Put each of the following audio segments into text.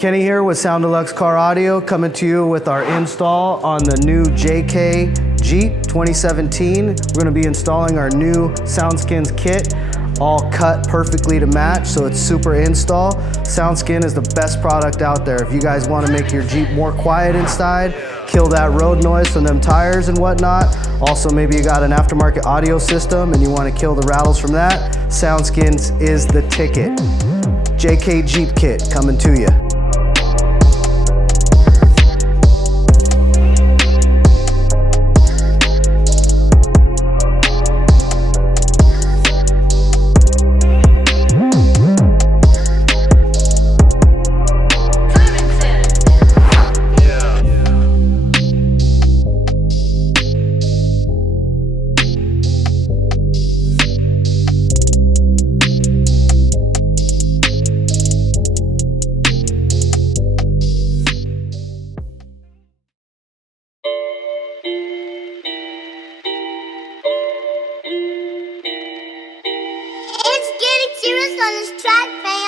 Kenny here with SounDelux Car Audio, coming to you with our install on the new JK Jeep 2017. We're going to be installing our new SoundSkins kit, all cut perfectly to match, so it's super install. SoundSkin is the best product out there. If you guys want to make your Jeep more quiet inside, kill that road noise from them tires and whatnot. Also, maybe you got an aftermarket audio system and you want to kill the rattles from that, SoundSkins is the ticket. JK Jeep kit coming to you. Serious on this track, fam.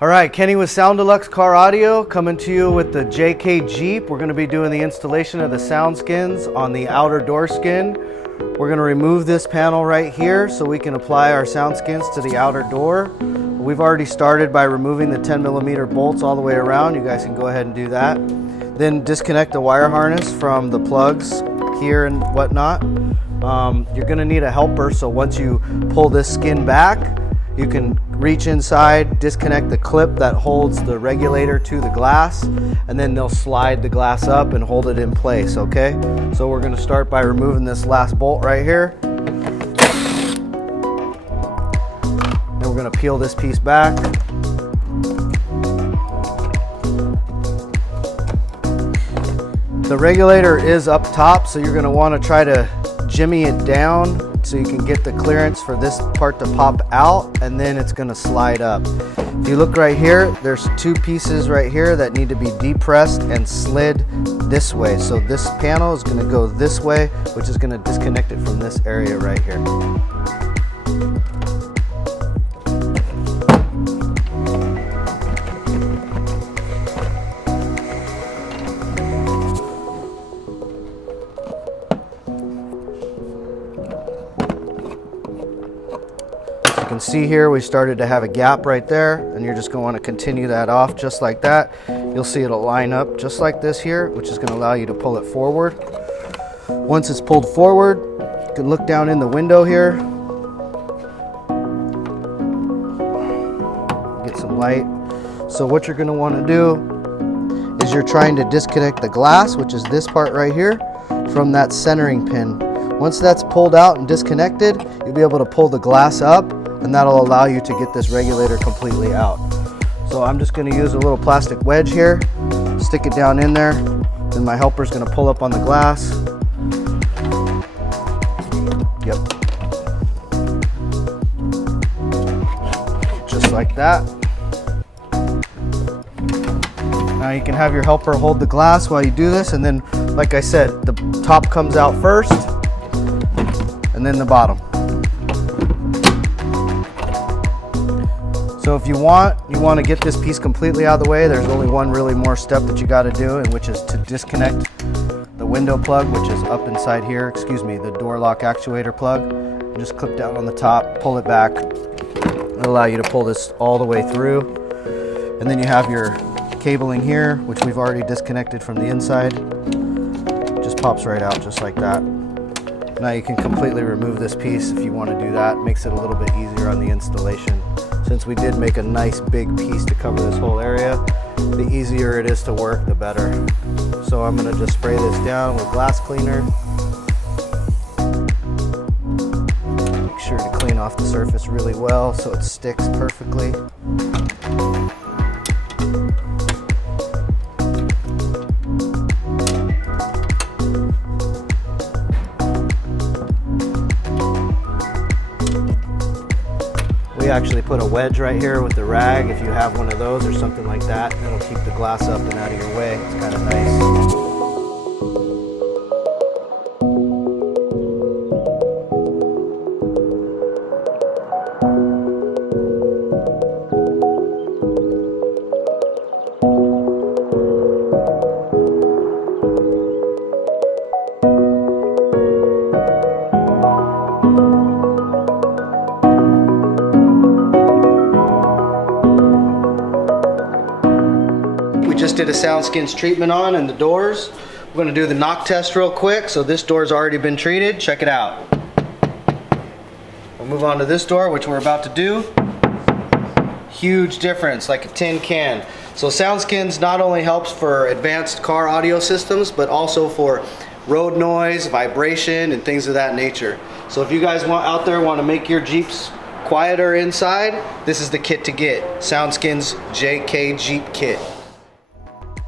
All right, Kenny with SoundDelux Car Audio coming to you with the JK Jeep. We're going to be doing the installation of the SoundSkins on the outer door skin. We're going to remove this panel right here so we can apply our SoundSkins to the outer door. We've already started by removing the 10mm bolts all the way around. You guys can go ahead and do that. Then disconnect the wire harness from the plugs here and whatnot. You're going to need a helper, so once you pull this skin back, you can reach inside, disconnect the clip that holds the regulator to the glass, and then they'll slide the glass up and hold it in place, okay? So we're gonna start by removing this last bolt right here. Then we're gonna peel this piece back. The regulator is up top, so you're gonna wanna try to jimmy it down so you can get the clearance for this part to pop out, and then it's going to slide up. If you look right here, there's two pieces right here that need to be depressed and slid this way. So this panel is going to go this way, which is going to disconnect it from this area right here. You can see here we started to have a gap right there, and you're just going to want to continue that off just like that. You'll see it'll line up just like this here, which is going to allow you to pull it forward. Once it's pulled forward, you can look down in the window here, get some light. So what you're going to want to do is you're trying to disconnect the glass, which is this part right here, from that centering pin. Once that's pulled out and disconnected, you'll be able to pull the glass up, and that'll allow you to get this regulator completely out. So I'm just going to use a little plastic wedge here, stick it down in there, then my helper's going to pull up on the glass. Yep. Just like that. Now you can have your helper hold the glass while you do this, and then, like I said, the top comes out first, and then the bottom. So if you want to get this piece completely out of the way, there's only one really more step that you got to do, and which is to disconnect the window plug, which is up inside here, the door lock actuator plug. And just clip down on the top, pull it back. It'll allow you to pull this all the way through. And then you have your cabling here, which we've already disconnected from the inside. Just pops right out just like that. Now you can completely remove this piece if you want to do that. Makes it a little bit easier on the installation. Since we did make a nice big piece to cover this whole area, the easier it is to work, the better. So I'm going to just spray this down with glass cleaner. Make sure to clean off the surface really well so it sticks perfectly. We actually put a wedge right here with the rag. If you have one of those or something like that, it'll keep the glass up and out of your way. It's kind of nice. Just did a SoundSkins treatment on in the doors. We're going to do the knock test real quick. So this door's already been treated. Check it out. We'll move on to this door, which we're about to do. Huge difference, like a tin can. So SoundSkins not only helps for advanced car audio systems, but also for road noise, vibration, and things of that nature. So if you guys want to make your Jeeps quieter inside, this is the kit to get. SoundSkins JK Jeep Kit.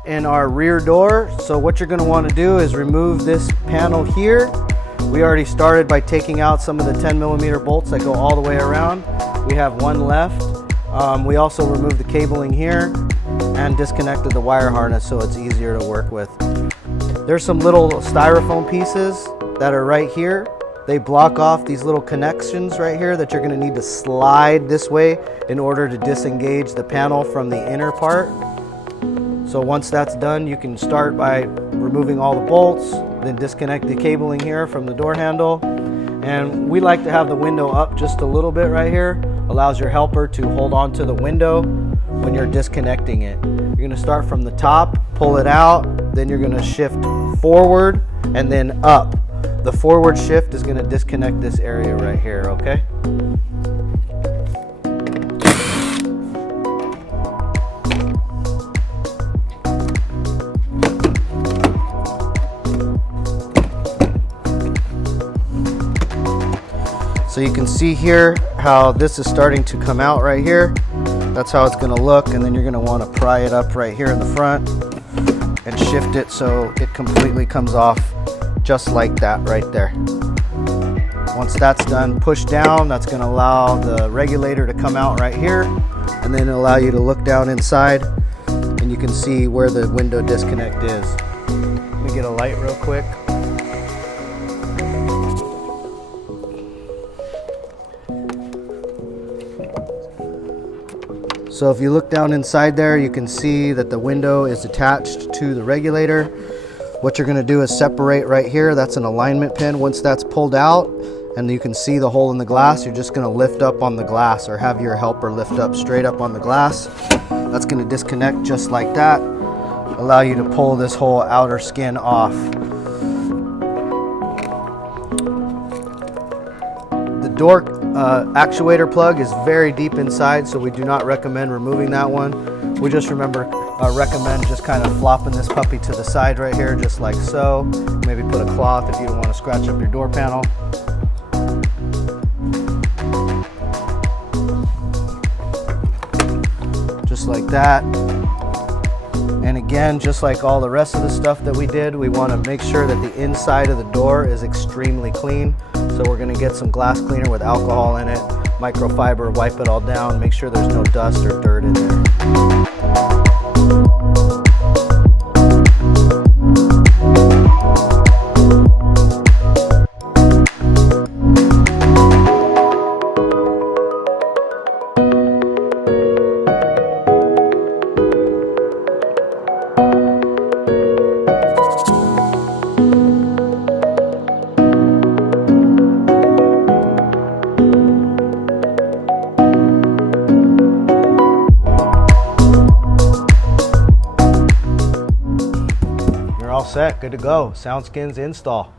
In our rear door, so what you're going to want to do is remove this panel here. We already started by taking out some of the 10mm bolts that go all the way around. We have one left. We also removed the cabling here and disconnected the wire harness so it's easier to work with. There's some little styrofoam pieces that are right here. They block off these little connections right here that you're going to need to slide this way in order to disengage the panel from the inner part. So once that's done, you can start by removing all the bolts, then disconnect the cabling here from the door handle. And we like to have the window up just a little bit right here. Allows your helper to hold on to the window when you're disconnecting it. You're going to start from the top, pull it out, then you're going to shift forward and then up. The forward shift is going to disconnect this area right here, okay? So you can see here how this is starting to come out right here. That's how it's going to look, and then you're going to want to pry it up right here in the front and shift it so it completely comes off just like that right there. Once that's done, push down. That's going to allow the regulator to come out right here, and then allow you to look down inside and you can see where the window disconnect is. Let me get a light real quick. So if you look down inside there, you can see that the window is attached to the regulator. What you're going to do is separate right here. That's an alignment pin. Once that's pulled out and you can see the hole in the glass, you're just going to lift up on the glass or have your helper lift up straight up on the glass. That's going to disconnect just like that. Allow you to pull this whole outer skin off. The door actuator plug is very deep inside, so we do not recommend removing that one. We just recommend just kind of flopping this puppy to the side right here, just like so. Maybe put a cloth if you don't want to scratch up your door panel. Just like that. And again, just like all the rest of the stuff that we did, we want to make sure that the inside of the door is extremely clean. So we're going to get some glass cleaner with alcohol in it, microfiber, wipe it all down, make sure there's no dust or dirt in there. All set, good to go. SoundSkins install.